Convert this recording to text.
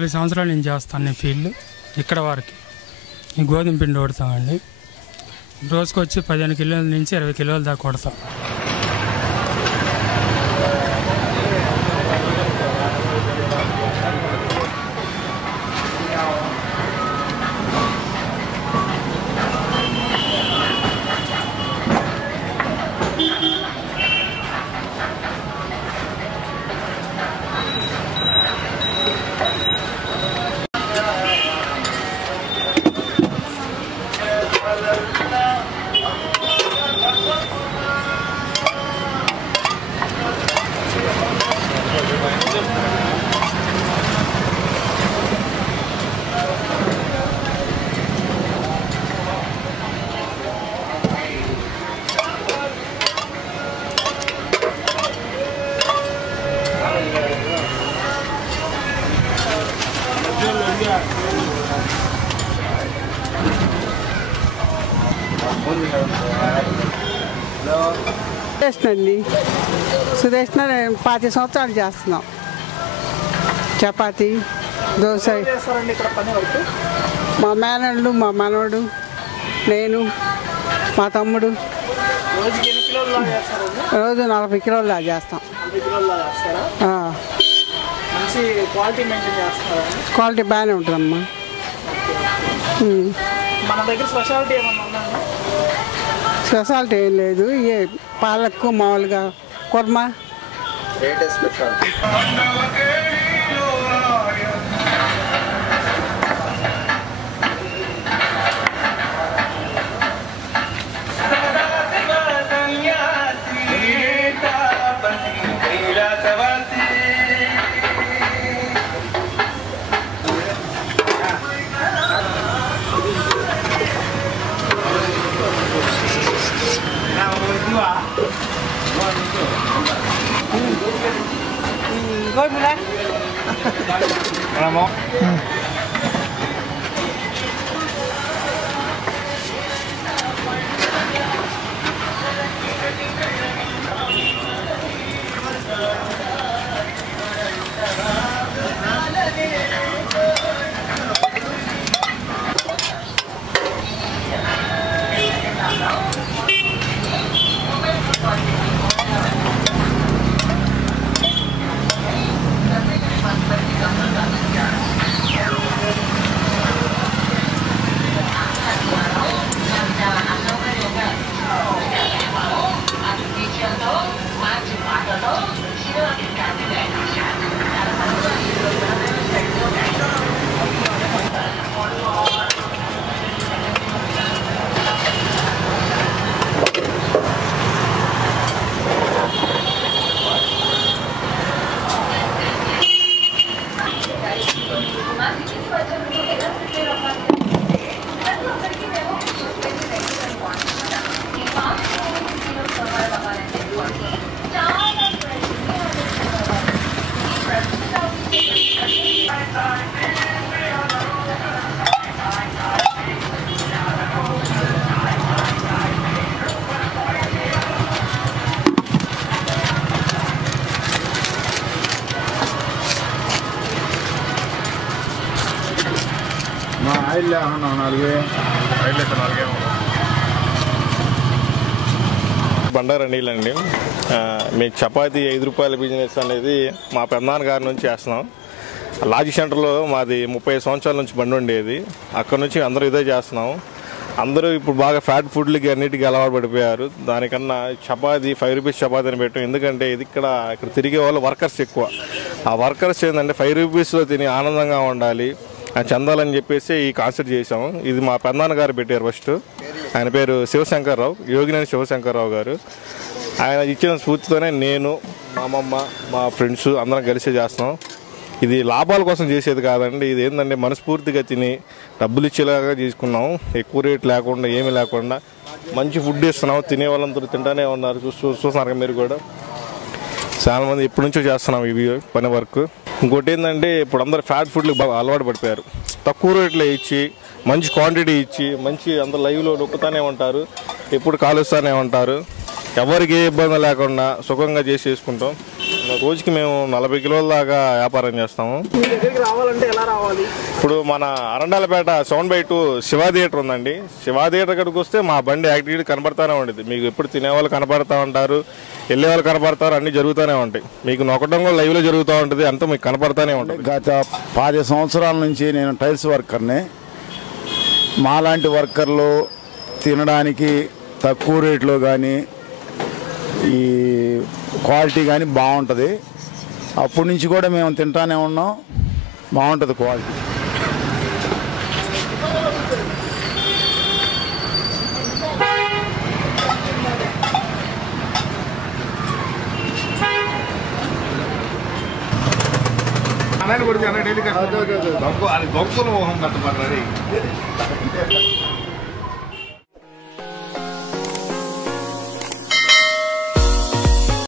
4 సంవత్సరాల నుంచి చేస్తాను నేను ఫీల్డ్ ఇక్కడ వరకు. ఈ గోధుమ పిండి కొడతామండి. రోజుకొచ్చి 15 కిలోల నుంచి 20 కిలోల దాకా కొడతాం. అండి సురేష్ 5 సంవత్సరాలు చేస్తున్నాం. చపాతి, దోశ. మా మేనల్లు, మా మనవడు, నేను, మా తమ్ముడు రోజు 40 కిలోలు చేస్తాం. క్వాలిటీ బాగానే ఉంటుందమ్మా. స్పెషాలిటీ ఏం లేదు. ఏ పాలకు మామూలుగా కుర్మా. బండారు అనిల్ అండి. మీకు చపాతీ 5 రూపాయల బిజినెస్ అనేది మా పెద్దనాన్న గారి నుంచి చేస్తున్నాం. లాజీ సెంటర్లో మాది 30 సంవత్సరాల నుంచి బండి ఉండేది. అక్కడ నుంచి అందరూ ఇదే చేస్తున్నాం. అందరూ ఇప్పుడు బాగా ఫ్యాట్ ఫుడ్లకి అన్నిటికీ అలవాటు పడిపోయారు. దానికన్నా చపాతీ 5 రూపీస్ చపాతీని పెట్టాం. ఎందుకంటే ఇది ఇక్కడ తిరిగే వాళ్ళు వర్కర్స్ ఎక్కువ. ఆ వర్కర్స్ ఏంటంటే 5 రూపీస్లో తిని ఆనందంగా ఉండాలి అని చెందాలని చెప్పేసి ఈ కాన్సెప్ట్ చేసాము. ఇది మా పెద్దనాన్న గారు పెట్టారు ఫస్ట్. ఆయన పేరు శివశంకర్రావు, యోగినేని శివశంకర్రావు గారు. ఆయన ఇచ్చిన స్ఫూర్తితోనే నేను, మా అమ్మమ్మ, మా ఫ్రెండ్స్ అందరం కలిసి చేస్తున్నాం. ఇది లాభాల కోసం చేసేది కాదండి. ఇది ఏంటంటే మనస్ఫూర్తిగా తిని డబ్బులు ఇచ్చేలాగా చేసుకున్నాం. ఎక్కువ రేట్ లేకుండా ఏమీ లేకుండా మంచి ఫుడ్ ఇస్తున్నాం. తినే వాళ్ళందరూ తింటానే ఉన్నారు. చూస్తున్నారు మీరు కూడా. చాలా మంది ఎప్పటి నుంచో చేస్తున్నాం ఇవి పని వర్క్. ఇంకోటి ఏంటంటే ఇప్పుడు అందరూ ఫ్యాట్ ఫుడ్లకు బాగా అలవాటు పడిపోయారు. తక్కువ రేట్లో ఇచ్చి మంచి క్వాంటిటీ ఇచ్చి మంచి అందరు లైవ్లో నొక్కుతానే ఉంటారు, ఎప్పుడు కాలుస్తూనే ఉంటారు. ఎవరికి ఏ ఇబ్బంది లేకుండా సుఖంగా చేసుకుంటాం. రోజుకి మేము 40 కిలోల దాకా వ్యాపారం చేస్తాము. మీ దగ్గరికి రావాలంటే ఎలా రావాలి? ఇప్పుడు మన అరండాలపేట 7/2 శివా థియేటర్ ఉందండి. శివా థియేటర్ కాడికి వస్తే మా బండి యాక్టివిటీ కనపడతానే ఉంటుంది. మీకు ఎప్పుడు తినేవాళ్ళు కనపడతా ఉంటారు, వెళ్ళేవాళ్ళు కనపడతారు, అన్నీ జరుగుతూనే ఉంటాయి. మీకు నొక్కడం కూడా లైవ్లో జరుగుతూ ఉంటుంది, అంతా మీకు కనపడతానే ఉంటుంది. గత 10 సంవత్సరాల నుంచి నేను టైల్స్ వర్కర్ని. మాలాంటి వర్కర్లు తినడానికి తక్కువ రేట్లో కానీ ఈ క్వాలిటీ కానీ బాగుంటుంది. అప్పటి నుంచి కూడా మేము తింటానే ఉన్నాం, బాగుంటుంది క్వాలిటీ. అన్నయ్య కొడుకు అన్న డైలీ కట్టదు, అది దొంగలు మొహం కట్టబడ్డారు.